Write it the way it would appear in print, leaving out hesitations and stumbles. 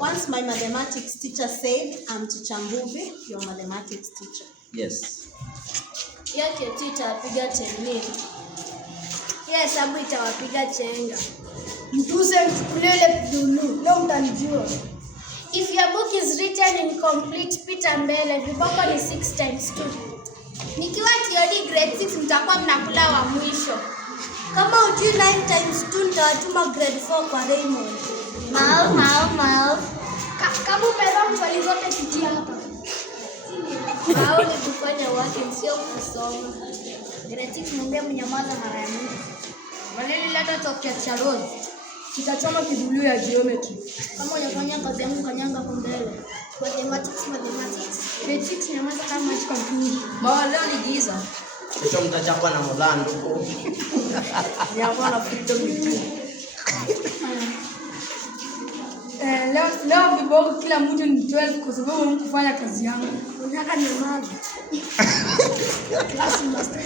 Once my mathematics teacher said, I'm Teacher Mbuvi, your mathematics teacher. Yes. Yake tita apiga tenini. Yes, sababu itawapiga chenga. Mtuse mchukulele kidulu. Leo mtanijua. If your book is written incomplete, pita mbele. Viboko ni 6 times 2. Nikiwa TOD grade 6 mtakuwa mnakula wa mwisho. Kama ujui 9 times 2 nitawatuma grade 4 kwa Raymond. Mal. Kama umeza mswali zote pitia hapa. Hao ni kufanya wake sio kusoma. Grade 6 mwambie mnyamaza mara ya mwisho. Walele leta tokea Charlotte. Kitachoma kidulu ya geometry. Kama unafanya kazi yangu kanyanga kwa mbele. Mathematics. Grade 6 nyamaza kama machi confused. Leo ni giza. Kesho mtachapwa na Molando. Nyama na freedom ni. Leo viboko kila mtu ni 12 kwa sababu mkufanya kazi yangu. Unataka nyamaza. Class master.